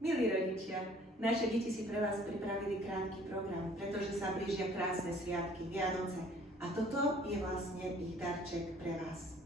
Milí rodičia, naše deti si pre vás pripravili krátky program, pretože sa blížia krásne sviatky, Vianoce. A toto je vlastne ich darček pre vás.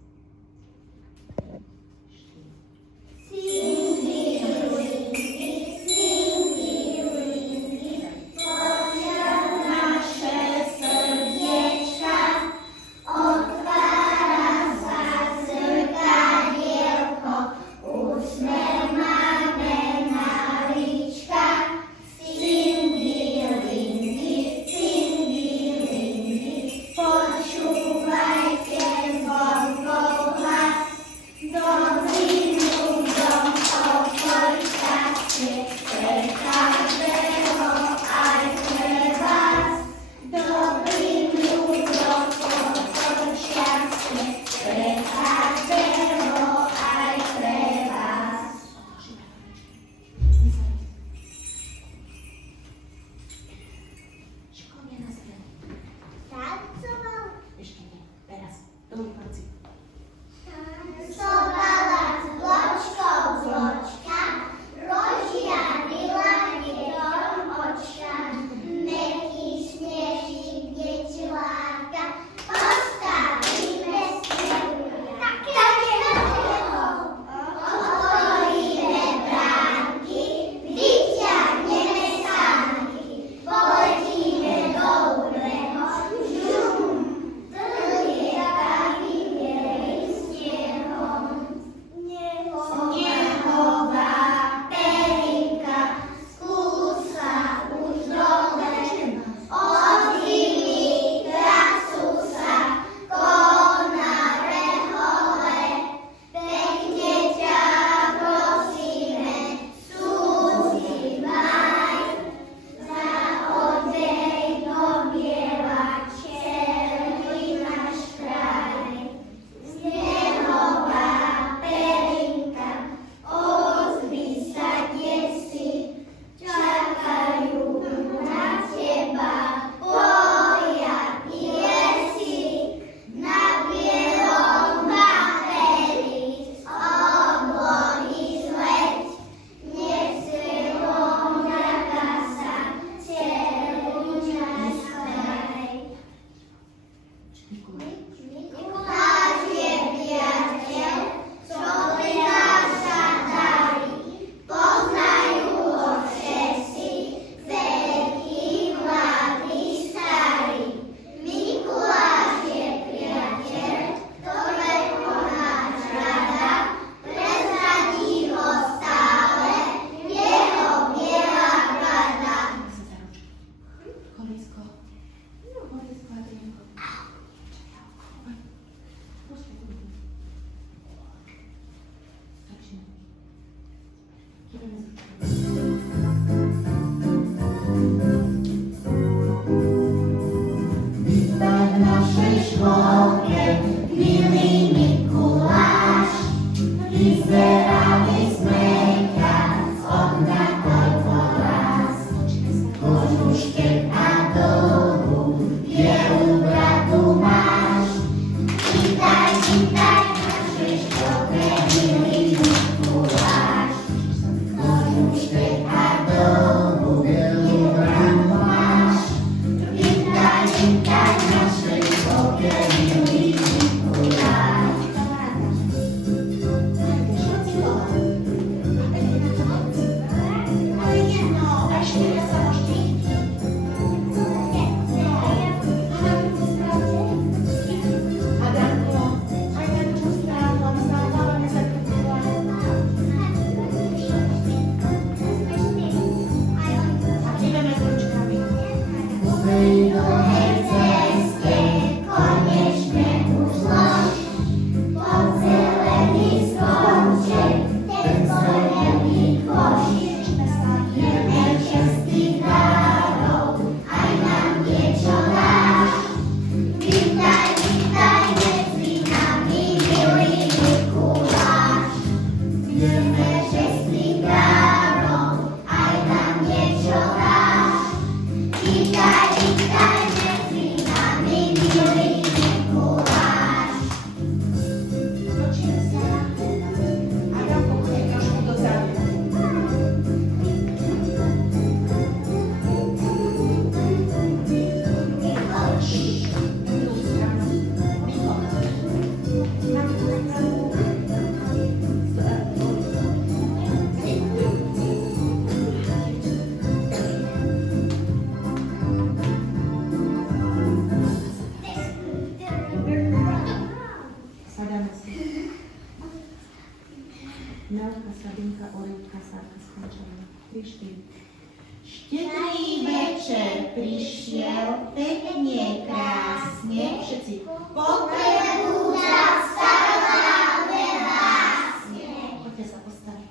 prišiel pekne, krásne, všetci. Potrebu zastarala veľásne. Poďte sa postaviť.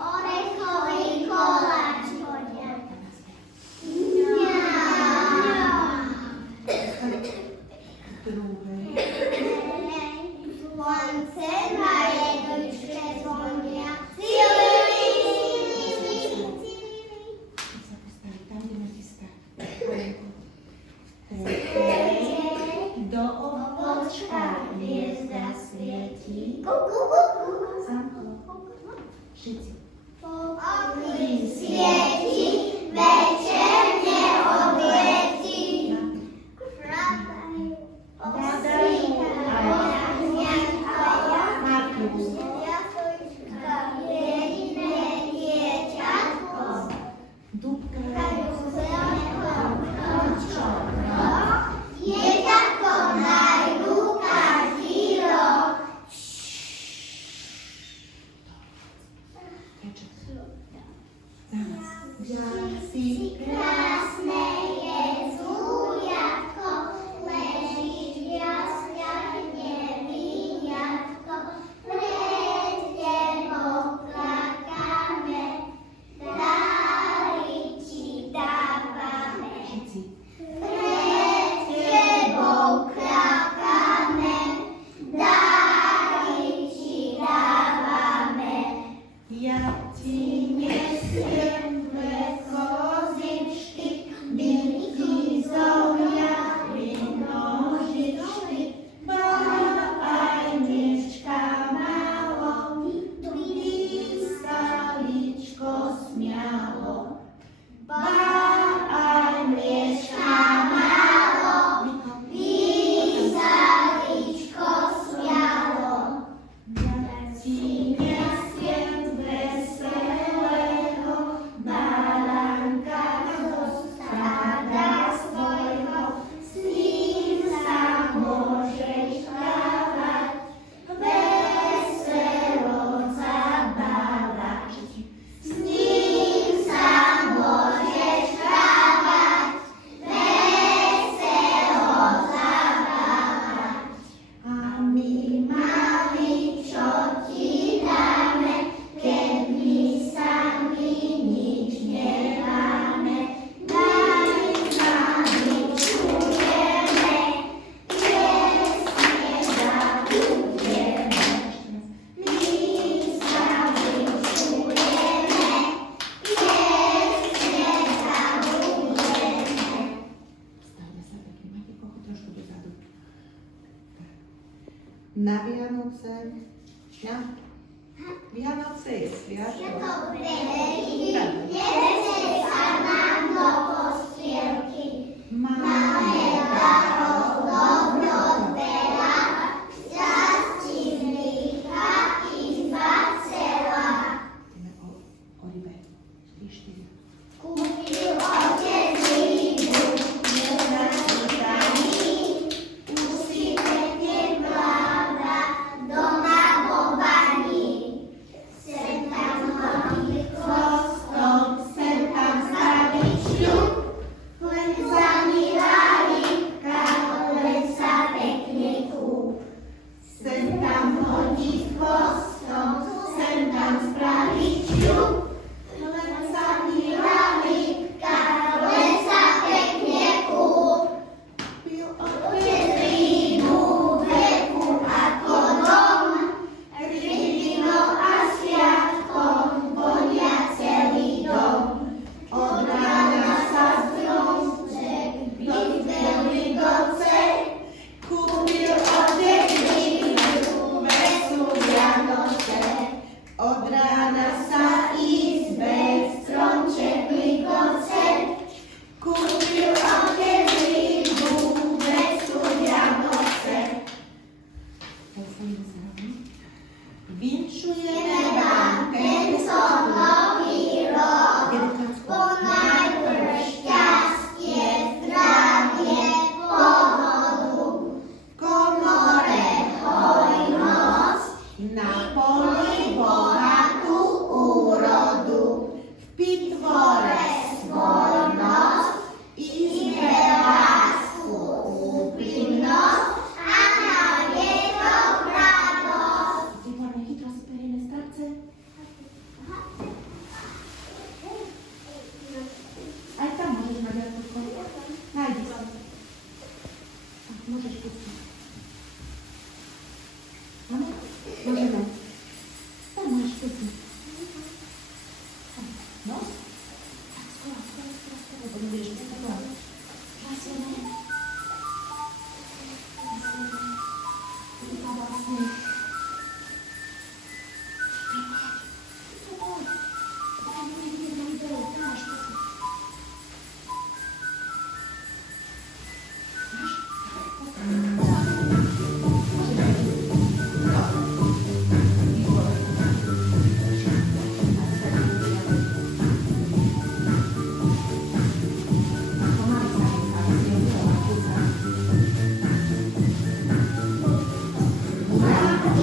Orechový koláč chodia. Slnce na jedličke zvonia. Do obočka hviezda svieti. Všetci. Oklí svieti, večerne odletí. Kradajú, jaslička, jediné dieťatko. Dúbkajú zelenou kročkou. Je tako najlúka zíro. Si Krásne je zújatko, leží v jasľane víňatko. Pred tebou plakáme, dáry ti dávame. všetci. Pred tebou plakáme, dáry ti dávame. Ja ti nesiem dve kozičky, binky zolia, nožičky, ba aj mieška málo, písaličko smialo. Ba aj mieška málo, písaličko smialo. Ja ti nesiem veselého baránka zo stáda svojho, s ním sa môžeš hrávať, veselo zabávať. S ním sa môžeš hrávať, veselo zabávať. A my Mali, čo ti dáme, keď my sami nič nemáme. Najzavičujeme, piesne zabudeme. My zavičujeme, piesne zabudeme. stavme sa taký, máte koho trošku dozadu. Na Vianoce, Vianoce je sviatok. Nese sa nám do postielky. Máme Darov dobro veľa, šťastí vzniká izba celá. ideme o rybe. 3, 4. Kúpil otec rybu, nezačítaný, usypete vláda doma vo vani. Sem tam hodí chvostom, sem tam staví šľup,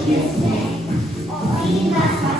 pieseň, ozýva sa